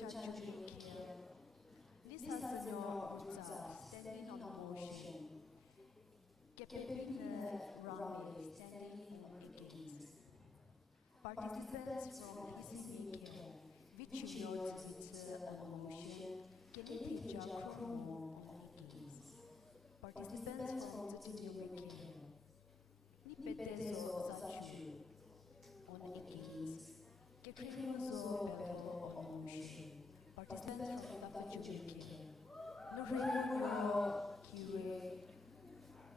Chandranikya. Lisa Senor standing on motion. Captain runway standing on against. Participants from existing care, which yields on motion, getting Jacomo on against. Participants from studio care. Nipetezo Zachu on against. Kekrimuzo Bello on motion. Participants from Lapajuju care. Nuremuyo Kire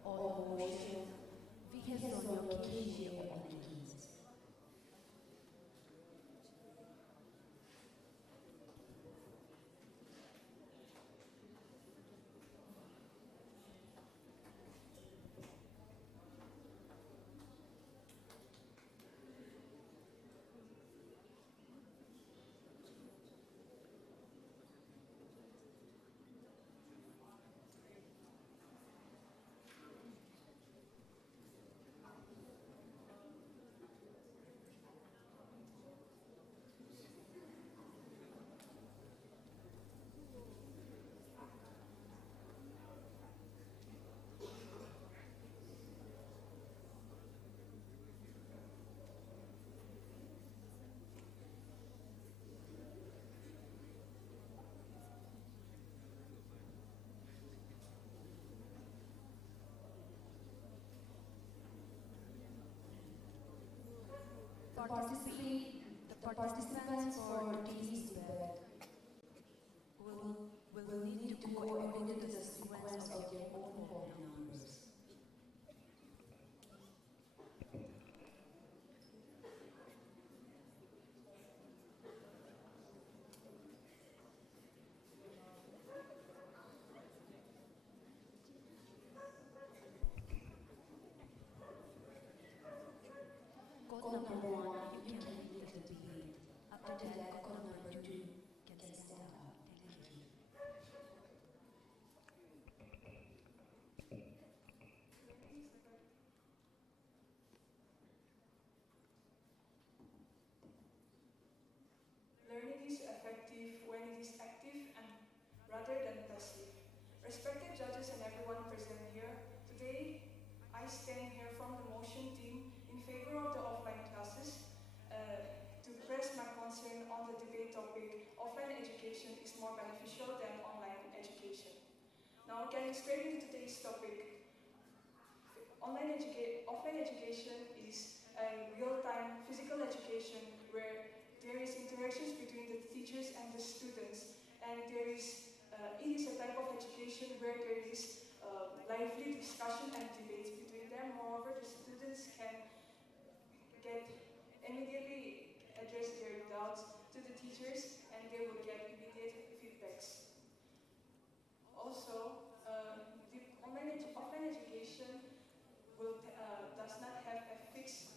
on motion. Vihesonyo Kije on against. The participants for today's debate will need to go according to the sequence of their own whole numbers. Code number 1, you can lead the debate. After that, code number 2 can stand up. Thank you. Learning is effective when it is active and rather than passive. Respected judges and everyone present here, today I stand here from the motion team in favor of the offline classes to press my concern on the debate topic, offline education is more beneficial than online education. Now getting straight into today's topic, offline education is a real-time physical education where there is interactions between the teachers and the students, and it is a type of education where there is lively discussion and debates between them. Moreover, the students can get immediately address their doubts to the teachers and they will get immediate feedbacks. Also, the offline education does not have a fixed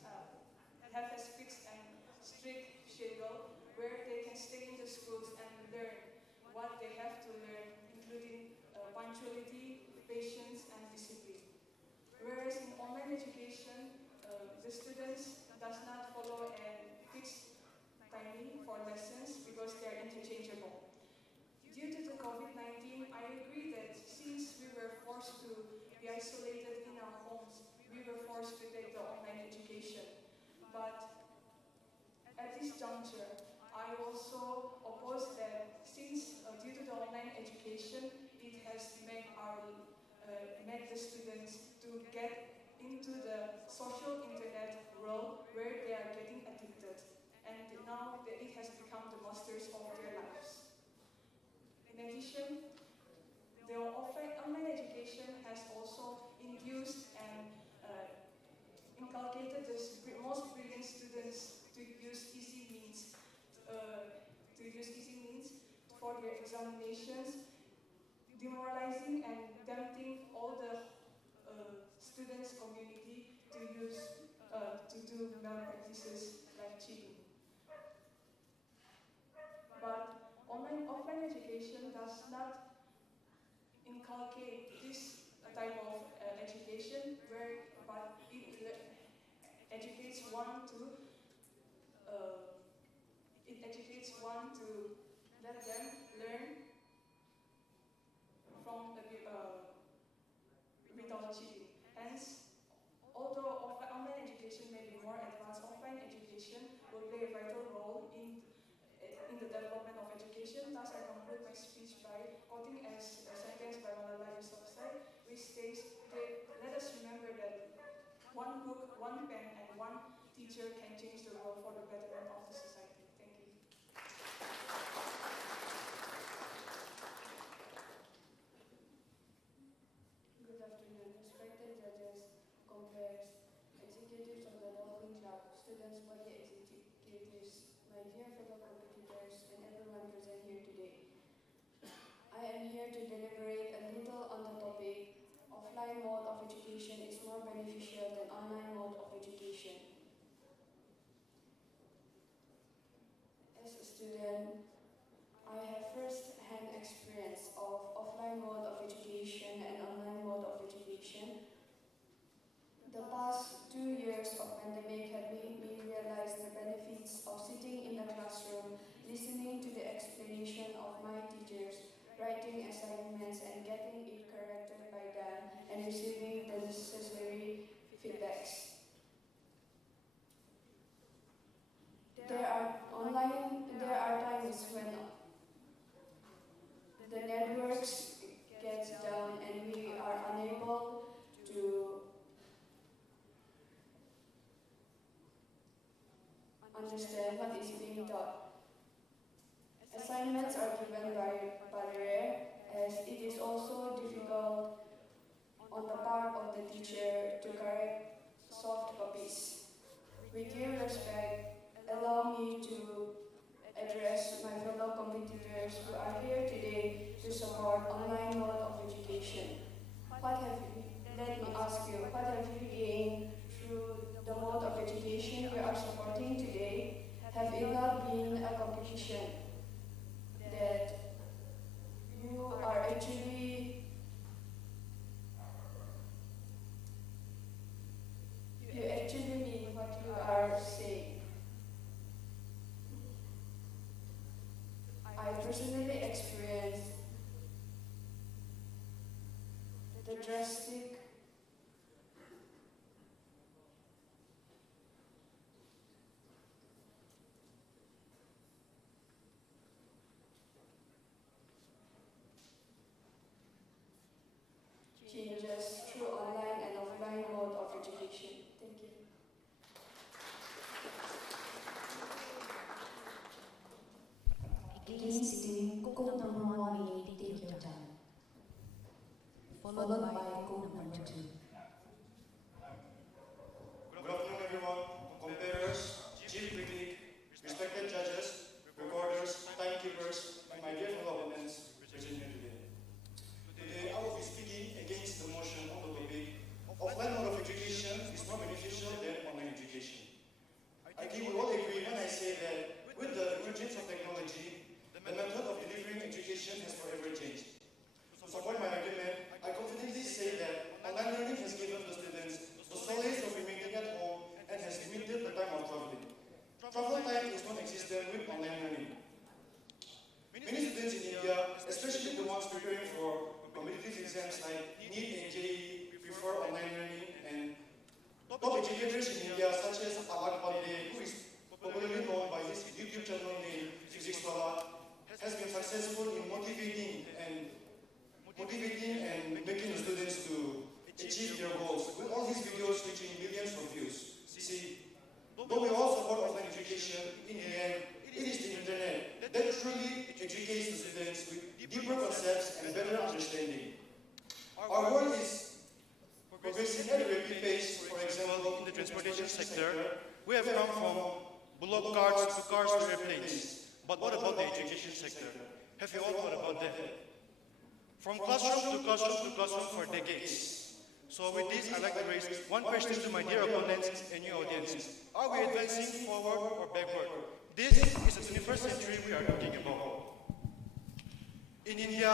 and strict schedule where they can stay in the schools and learn what they have to learn, including punctuality, patience, and discipline. Whereas in online education, the students does not follow a fixed timing for lessons because they are interchangeable. Due to the COVID-19, I agree that since we were forced to be isolated in our homes, we were forced to take the online education. But at this juncture, I also oppose that since due to the online education, it has made the students to get into the social internet world where they are getting addicted. And now it has become the masters of their lives. In addition, the online education has also induced and inculcated the most brilliant students to use easy means for their examinations, demoralizing and tempting all the students' community to do malpractices like cheating. But offline education does not inculcate this type of education, but it educates one to let book, one pen, and one teacher can change the world for the betterment of the society. Thank you. Good afternoon, respected judges, compares, executives of the Dolphin Club, students, body executives, my dear fellow competitors, and everyone present here today. I am here to deliberate a little on the topic, offline mode of education is more beneficial than online mode of education. As a student, I have first-hand experience of offline mode of education and online mode of education. The past 2 years of pandemic have made me realize the benefits of sitting in the classroom, listening to the explanation of my teachers, writing assignments and getting it corrected by them, and receiving the necessary feedbacks. There are times when the networks gets down and we are unable to understand what is being taught. Assignments are given by barrier, as it is also difficult on the part of the teacher to correct soft copies. With due respect, allow me to address my fellow competitors who are here today to support online mode of education. Let me ask you, what have you gained through the mode of education you are supporting today? Have it not been a competition that you are actually mean what you are saying? I personally experienced the drastic changes through online and offline mode of education. Thank you. Again, sitting code number 1, we need to take your time. Followed by code number 2. Good afternoon, everyone. Comparers, chief critic, respected judges, recorders, timekeepers, and my dear fellow opponents present here today. Today, I will be speaking against the motion on the topic, offline mode of education is more beneficial than online education. I think we all agree when I say that with the emergence of technology, the method of delivering education has forever changed. To support my argument, I confidently say that online learning has given the students the solace of remaining at home and has limited the time of traveling. Travel time is non-existent with online learning. Many students in India, especially the ones preparing for competitive exams like NEET and JEE, prefer online learning, and top educators in India such as Alan Pandey, who is popularly known by his YouTube channel named Physics Wala, has been successful in motivating and making the students to achieve their goals, with all his videos reaching millions of views. See, though we all support offline education, in the end, it is the internet that truly educates the students with deeper concepts and better understanding. Our world is progressing at a rapid pace. For example, in the transportation sector, we have come from bullock carts to cars to airplanes. But what about the education sector? Have you all thought about that? From classroom to classroom to classroom for decades. So with this, I'd like to raise one question to my dear opponents and your audience. Are we advancing forward or backward? This is the 21st century we are talking about. In India,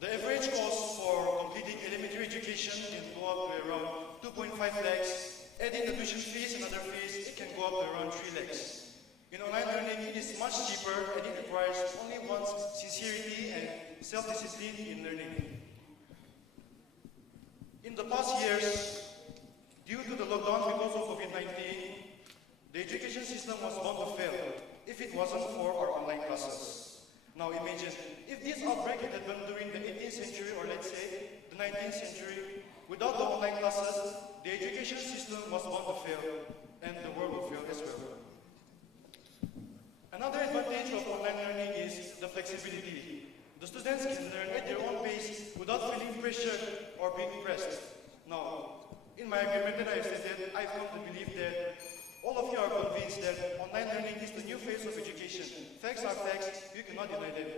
the average cost for completing elementary education can go up to around 2.5 lakhs. Adding the tuition fees and other fees, it can go up to around 3 lakhs. In online learning, it is much cheaper and it requires only one's sincerity and self-discipline in learning. In the past years, due to the lockdown because of COVID-19, the education system was bound to fail if it wasn't for our online classes. Now imagine, if this outbreak had happened during the 18th century or let's say the 19th century, Without the online classes, the education system was bound to fail, and the world will fail as well. Another advantage of online learning is the flexibility. The students can learn at their own pace without feeling pressured or being pressed. Now, in my agreement that I have stated, I come to believe that all of you are convinced that online learning is the new phase of education. Facts are facts, you cannot deny them.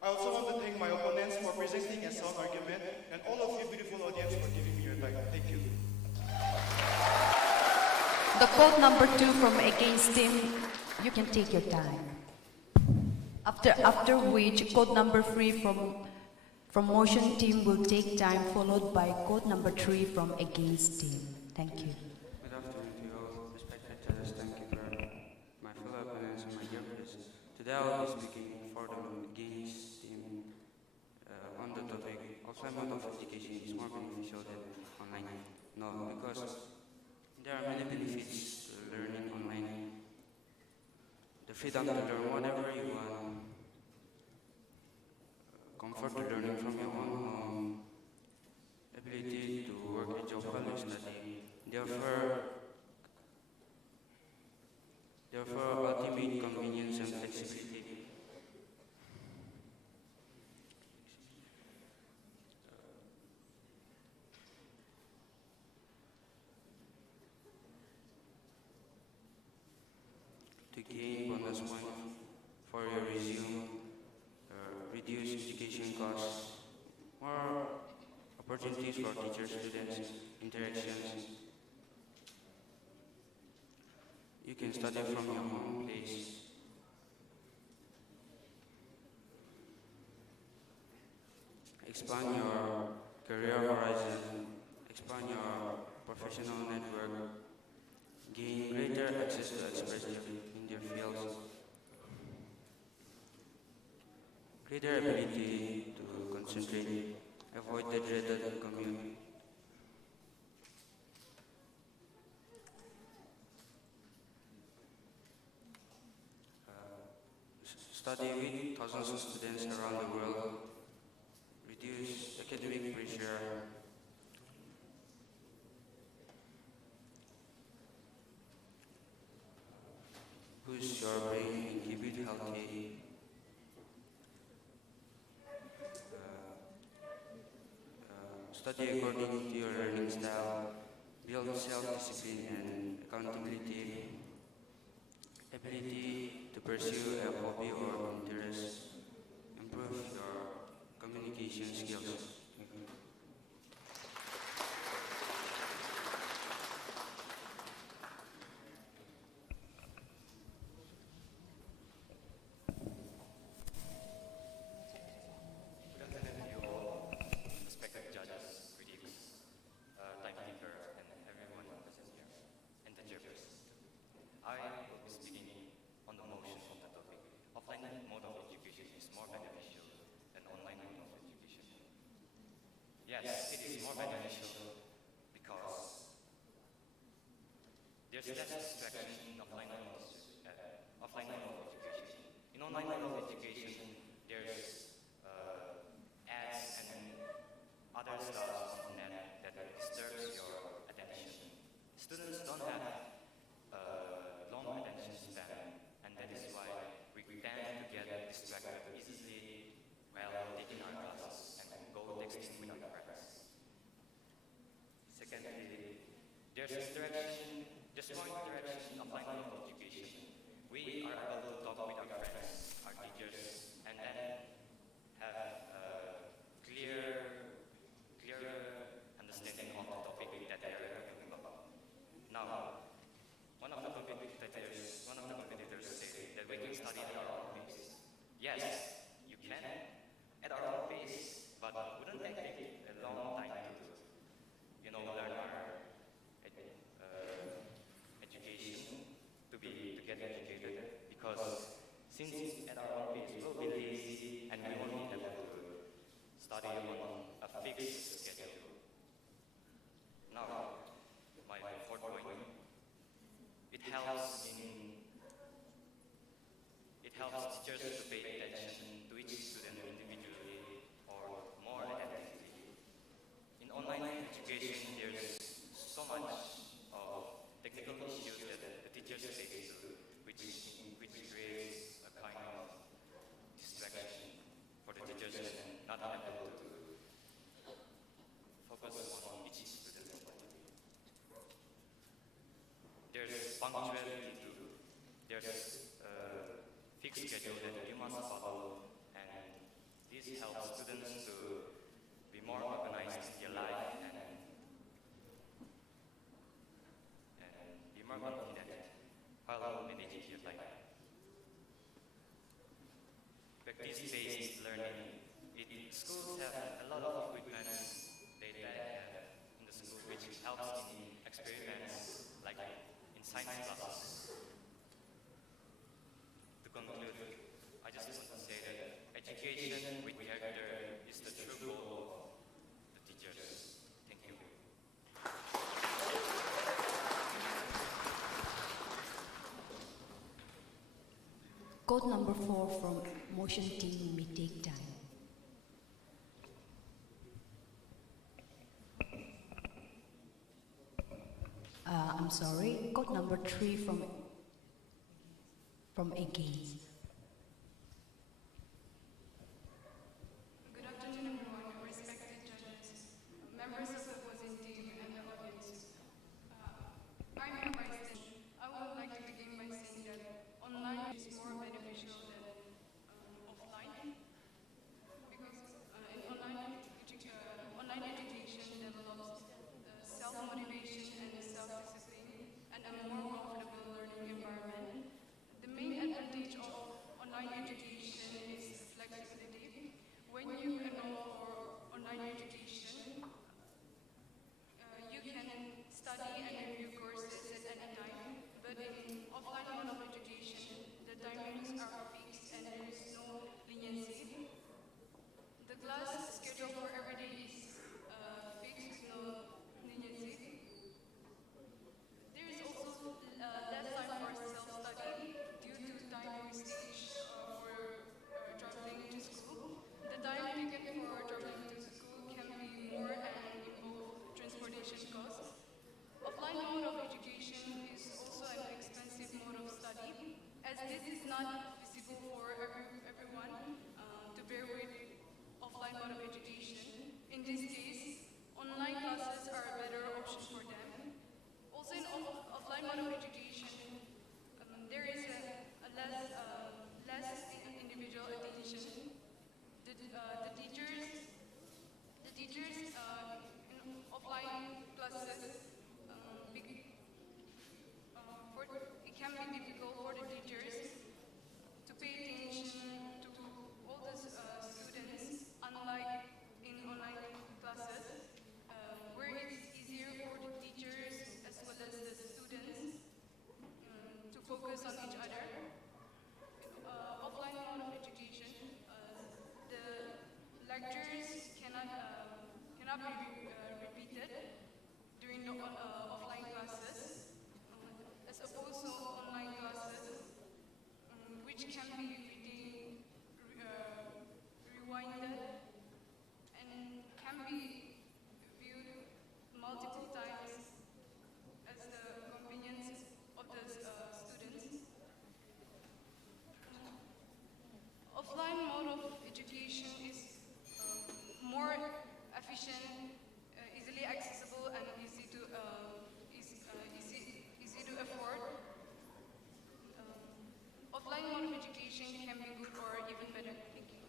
I also want to thank my opponents for presenting a sound argument, and all of you beautiful audience for giving me your time. Thank you. The code number 2 from Against team, you can take your time. After which, code number 3 from Motion team will take time, followed by code number 3 from Against team. Thank you. Good afternoon to you all, respected judges. Thank you for my fellow opponents and my dear friends. Today I will be speaking for the Against team on the topic offline mode of education is more beneficial than online. No, because there are many benefits to learning online. The freedom to learn whatever you want, comfort to learning from your own home, ability to work a job while you study. Therefore, ultimate convenience and flexibility. To gain bonus points for your resume, reduce education costs, more opportunities for teachers, students, interactions. You can study from your own place. Expand your career horizon, expand your professional network, gain greater access to express in their fields, greater ability to concentrate, avoid the dreaded commute. Study with thousands of students around the world, reduce academic pressure, boost your brain and keep it healthy. Study according to your learning style, build self-discipline and accountability, ability to pursue a hobby or interest, improve your communication skills. Good afternoon to you all, respected judges, critics, timekeeper, and everyone present here, and the chairperson. I will be speaking on the motion of the topic. Offline mode of education is more beneficial than online mode of education. Yes, it is more beneficial because there's less distraction in offline mode of education. In online mode of education, there's ads and other stuff on the net that disturbs your attention. Students don't have long attention span, and that is why we tend to get distracted easily while taking our classes and go texting with our friends. Secondly, there's more interaction in offline mode of education. We are able to talk with our friends, our teachers, and then have clearer understanding of the topic that they are talking about. Now, one of the competitors say that we can study at our own pace. Yes, you can at our own pace, but wouldn't that take a long time to, learn our education, to get educated? Because since at our own pace, we'll be lazy and we only have to study on a fixed schedule. Now, my fourth point. It helps teachers to pay attention to each student individually or more attentively. In online education, not able to focus on each student. There's punctuality too. There's a fixed schedule that you must follow, and this helps students to be more organized in their life and be more confident while managing your life. Practice-based learning. Schools have a lot of equipment they have in the school which helps in experiments like in science classes. To conclude, I just want to say that education with character is the true goal of the teachers. Thank you. Code number 4 from motion team may take time. I'm sorry, code number 3 from Against. Good afternoon, everyone, respected judges, members of the opposing team, and the audience. I'm Organised. I would like to begin by saying that online is more beneficial than offline, because in online education develops self-motivation and self-discipline and a more comfortable learning environment. The main advantage of online education is flexibility. When you enroll for online education, you can study and review courses at any time, but in offline mode of education, the timings are fixed and there is no leniency. The class schedule for every day is fixed, no leniency. There is also less time for self-study due to time wastage for traveling to school. The time taken for traveling to school can be more and involve transportation costs. Offline mode of education is also an expensive mode of study, as this is not visible for everyone to bear with offline mode of education. In this case, online classes are a better option for them. Also in offline mode of education, there is a less individual attention. The teachers in offline classes, it can be difficult for the teachers to pay attention to all the students, unlike in online classes, where it's easier for the teachers as well as the students to focus on each other. Offline mode of education, the lectures cannot be repeated during the offline classes, as opposed to online classes, which can be rewinded and can be viewed multiple times as the convenience of the students. Offline mode of education is more efficient, easily accessible, and easy to afford. Offline mode of education can be good or even better. Thank you.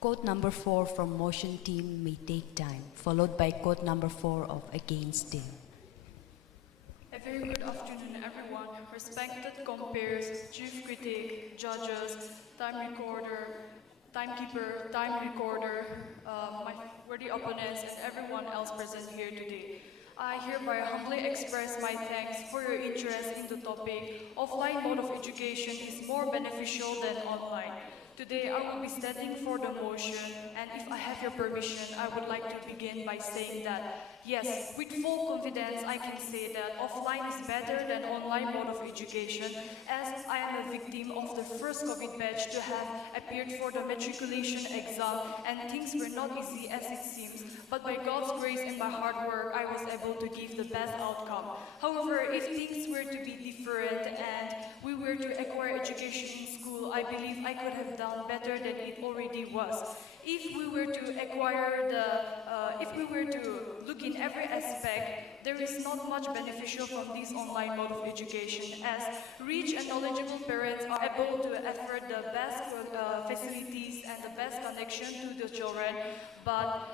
Code number 4 from motion team may take time, followed by code number 4 of Against team. A very good afternoon, everyone. Respected compares, chief critic, judges, time recorder, timekeeper, time recorder, my worthy opponents, and everyone else present here today. I hereby humbly express my thanks for your interest in the topic. Offline mode of education is more beneficial than online. Today I will be standing for the motion, and if I have your permission, I would like to begin by saying that, yes, with full confidence I can say that offline is better than online mode of education, as I am a victim team of the first COVID batch to have appeared for the matriculation exam, and things were not easy as it seems, but by God's grace and by hard work, I was able to give the best outcome. However, if things were to be different and we were to acquire education in school, I believe I could have done better than it already was. If we were to look in every aspect, there is not much beneficial from this online mode of education, as rich and knowledgeable parents are able to afford the best facilities and the best connection to the children, but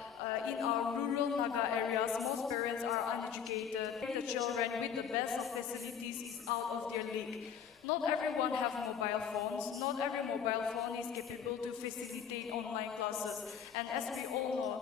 in our rural Naga areas, most parents are uneducated. The children with the best of facilities is out of their league. Not everyone have mobile phones. Not every mobile phone is capable to facilitate online classes. And as we all know,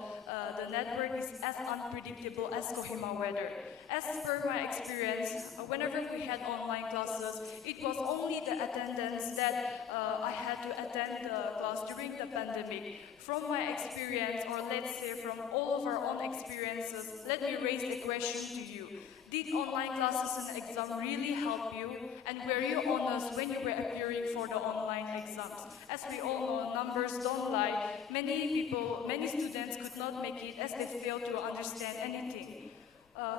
the network is as unpredictable as Kohima weather. As per my experience, whenever we had online classes, it was only the attendance that I had to attend the class during the pandemic. From my experience, or let's say from all of our own experiences, let me raise a question to you. Did online classes and exam really help you? And were you honest when you were appearing for the online exams? As we all know, numbers don't lie. Many students could not make it as they failed to understand anything.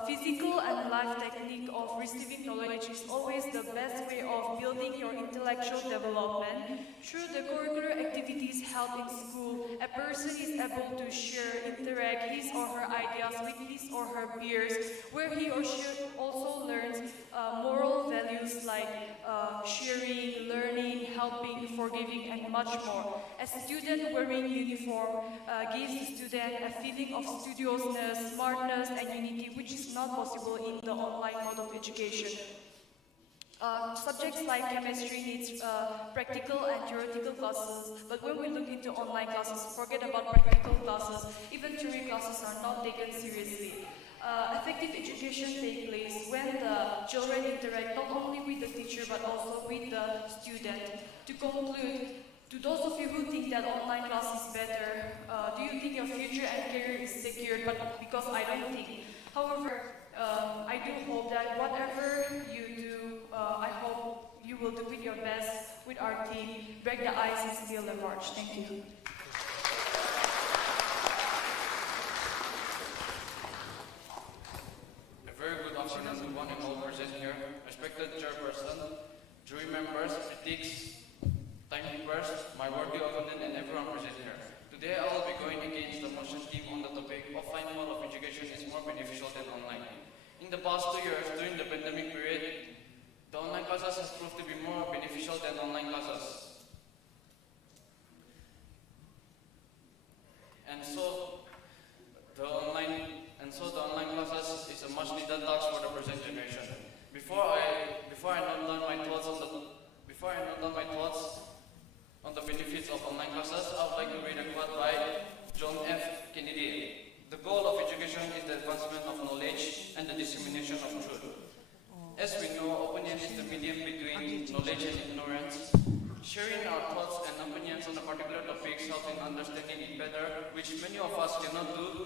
Physical and life technique of receiving knowledge is always the best way of building your intellectual development. Through the curricular activities held in school, a person is able to share, interact his or her ideas with his or her peers, where he or she also learns moral values like sharing, learning, helping, forgiving, and much more. A student wearing uniform gives the student a feeling of studiousness, smartness, and unity, which is not possible in the online mode of education. Subjects like chemistry needs practical and theoretical classes, but when we look into online classes, forget about practical classes, even theory classes are not taken seriously. Effective education takes place when the children interact not only with the teacher but also with the student. To conclude, to those of you who think that online class is better, do you think your future and career is secured? But because I don't think. However, I do hope that whatever you do, I hope you will do with your best with our team, break the ice and steal the march. Thank you. A very good afternoon to one and all present here, respected chairperson, jury members, critics, timekeepers, my worthy opponent, and everyone present here. Today I will be going against the motion team on the topic offline mode of education is more beneficial than online. In the past 2 years, during the pandemic period, the online classes has proved to be more beneficial than online classes. And so the online classes is a much needed task for the present generation. Before I note down my thoughts on the benefits of online classes, I would like to read a quote by John F. Kennedy. The goal of education is the advancement of knowledge and the dissemination of truth. As we know, opinion is the medium between knowledge and ignorance. Sharing our thoughts and opinions on a particular topic helps in understanding it better, which many of us cannot do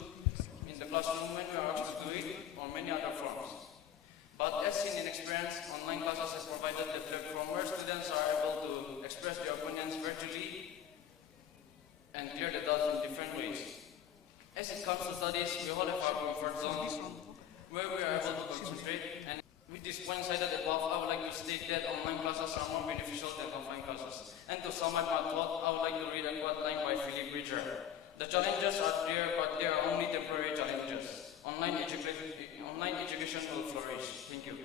in the classroom when we are asked to do it, or many other forms. But as seen in experience, online classes has provided the platform where students are able to express their opinions virtually and clear the doubts in different ways. As it comes to studies, we all have our comfort zones where we are able to concentrate. And with this point cited above, I would like to state that online classes are more beneficial than offline classes. And to sum up my thought, I would like to read a quote line by Philip Bridger. The challenges are there, but they are only temporary challenges. Online education will flourish. Thank you.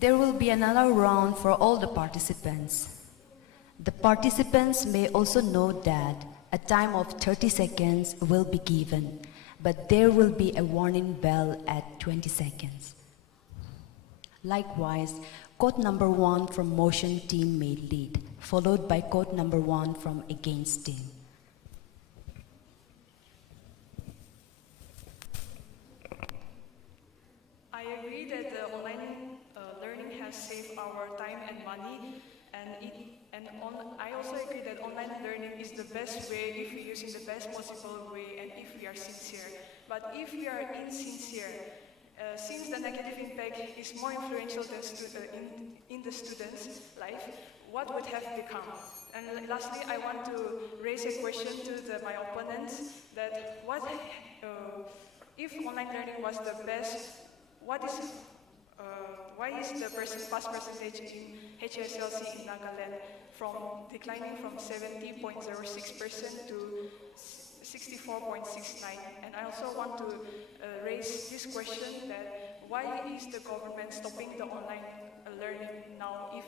There will be another round for all the participants. The participants may also note that a time of 30 seconds will be given, but there will be a warning bell at 20 seconds. Likewise, code number 1 from motion team may lead, followed by code number 1 from against team. I agree that the online money. I also agree that online learning is the best way if we use in the best possible way and if we are sincere. But if we are insincere, since the negative impact is more influential than in the student's life, what would have become? And lastly, I want to raise a question to my opponents that if online learning was the best, why is the pass percentage in HSLC in Nagaland declining from 70.06% to 64.69? And I also want to raise this question that why is the government stopping the online learning now if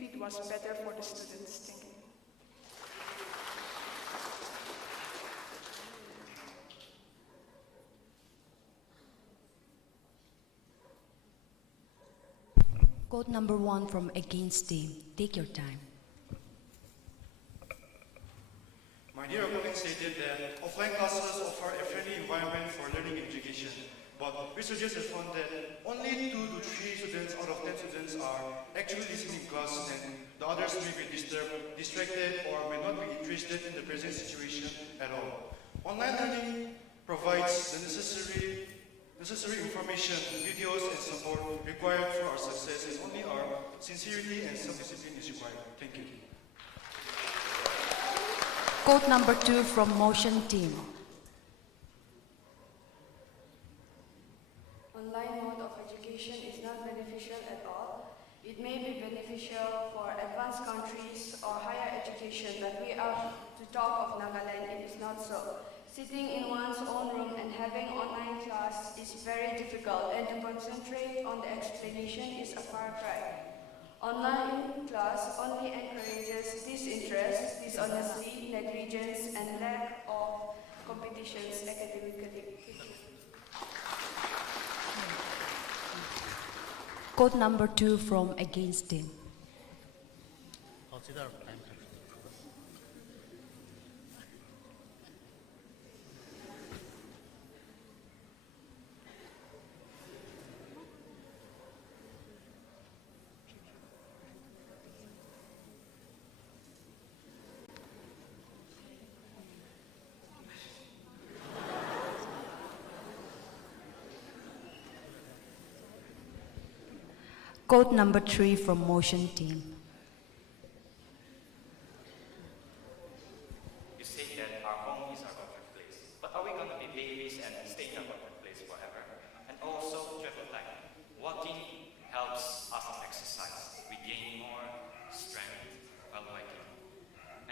it was better for the students? Thank you. Code number 1 from Against team. Take your time. My dear opponent stated that offline classes offer a friendly environment for learning and education, but researchers have found that only 2 to 3 students out of 10 students are actually listening in class, and the others may be distracted or may not be interested in the present situation at all. Online learning provides the necessary information, videos, and support required for our success, as only our sincerity and self-discipline is required. Thank you. Code number 2 from Motion team. Online mode of education is not beneficial at all. It may be beneficial for advanced countries or higher education, but we are to talk of Nagaland, it is not so. Sitting in one's own room and having online class is very difficult, and to concentrate on the explanation is a far cry. Online class only encourages disinterest, dishonesty, negligence, and lack of competitions academically. Code number 2 from Against team. Consider time. Code number 3 from Motion team. You say that our home is our comfort place, but are we going to be babies and stay in our comfort place forever? And also, travel time. Walking helps us exercise. We gain more strength while walking.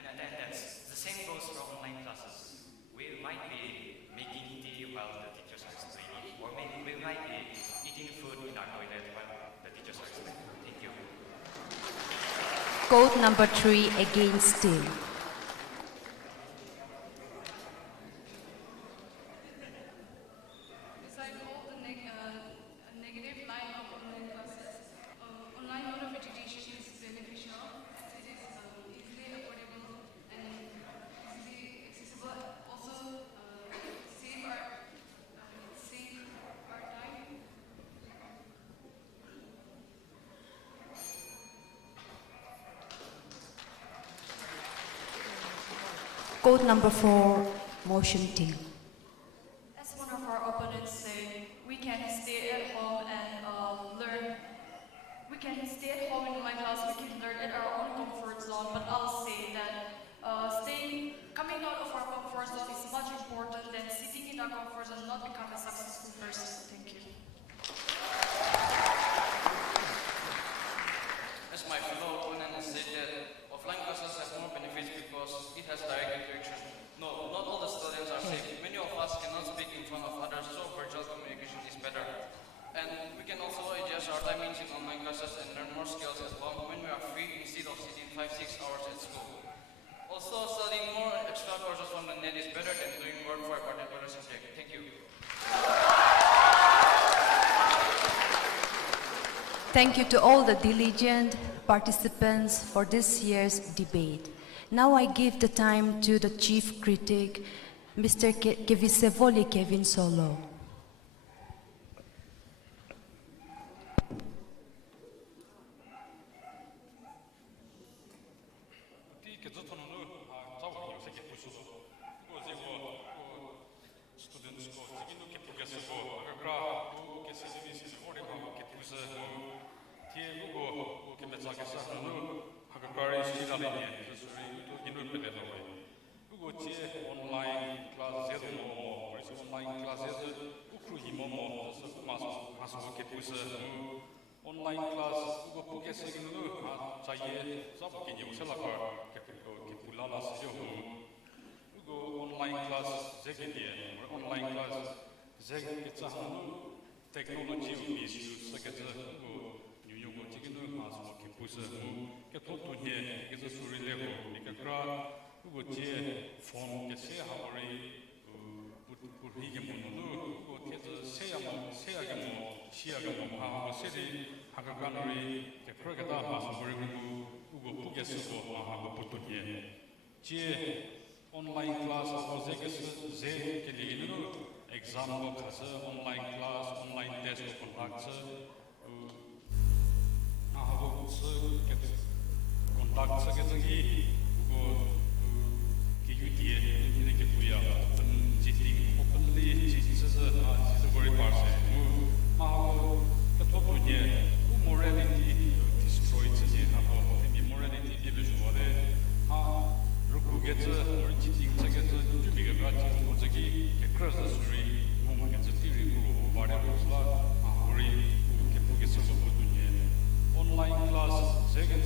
And attendance, the same goes for online classes. We might be making tea while the teachers are explaining, or maybe we might be eating food in our toilet while the teachers are explaining. Thank you. Code number 3 Against team. Beside all the negative line of online classes, online mode of education is beneficial as it is easily affordable and easily accessible. Also, save our time. Code number 4 Motion team. As one of our opponents say, we can stay at home and learn. We can stay at home in my class, we can learn at our own comfort zone, but I'll say that coming out of our comfort zone is much important than sitting in our comfort zone and not become a successful person. Thank you. As my fellow opponent has stated, offline classes has more benefits because it has direct interaction. No, not all the students are safe. Many of us cannot speak in front of others, so virtual communication is better. And we can also adjust our timings in online classes and learn more skills as well when we are free instead of sitting 5-6 hours at school. Also, studying more extra courses on the net is better than doing work for a particular subject. Thank you. Thank you to all the diligent participants for this year's debate. Now I give the time to the chief critic, Mr. Kevisevoli Kevin Solo. 자리에 그래서 또 기능 배려하고 그리고 제 온라인 클래스에도 뭐 그래서 온라인 클래스에서 코히마 뭐 그래서 마스 개부서 온라인 클래스 그거 보게 세기는 자기의 잡게 요새라가 개불라라스요 그리고 온라인 클래스 제게디에 온라인 클래스 제게 자하는 테크놀로지 미스 세계에서 뉴욕 지금은 마스 개부서 개토토에 그래서 소리내고 그러니까 그리고 제 폰 개세 하버리 이게 뭐노 그거 세야게 뭐 시야게 뭐 하고 세리 하가간리 그렇게다 마스버리고 그거 보게 쓰고 하고 보통에 제 온라인 클래스 제게서 제 게리는 exam 가서 온라인 클래스 온라인 테스트 콘택트 하고 콘택트 게저기 그거 기유디에 이렇게 부야 openly Jesus is very person. Katopuje morality destroyed today. The morality division. Rukuget or cheating together to be a grudge for the key, a cross-story, moment at the theory group, whatever was like, online class, second,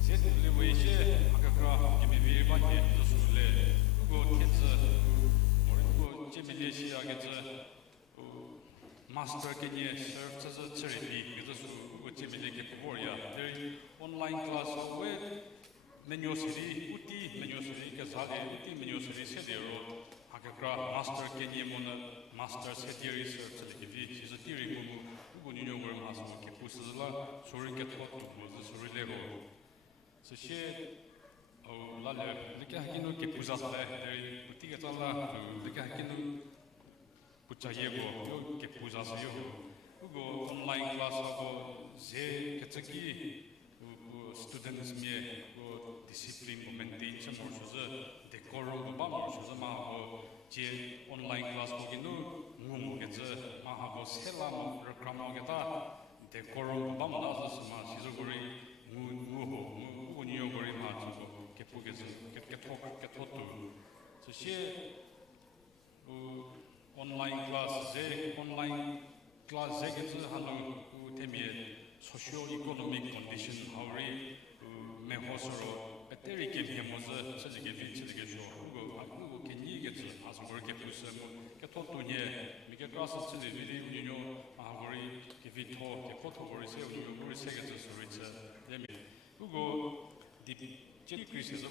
certainly we share, Hakaka, give me very much, just to let go kids. 제밀레시아게서 마스터 게니에 서브서 처리비 그래서 제밀레게 보고야 들 온라인 클래스 왜 메뉴스리 우티 메뉴스리 가자데 우티 메뉴스리 세대로 아까그라 마스터 게니에 모는 마스터 세대리 서브서리비 시저 티리 부부 뉴욕을 마스터 게 부스라 소리게 토토 무슨 소리레고 서시 라레 이렇게 하기는 게 부자살에 우티게 잘라 이렇게 하기는 부자예고 이렇게 부자세요 그리고 온라인 클래스하고 제 개척이 스튜던트스미에 그 디시플린 모멘테이션 모르서 데코럼 모르서 마하고 제 온라인 클래스 거기는 뭉게서 마하고 셀람 프로그램에다 데코럼 모르서 마 시저거리 무호 뉴욕거리 마하고 개포게서 개토토 저시 온라인 클래스에서 하는 테미에 소시오 이코노믹 컨디션 하우리 메호스로 배터리 게임에서 저게 비치게 줘 그거 괜히겠지 아서 그렇게 무슨 개토토니에 미게 클래스 쓰는 비디오 하우리 기비토 개포토 버리 세우고 우리 세계에서 소리쳐 데미 그거 디 제크리스에서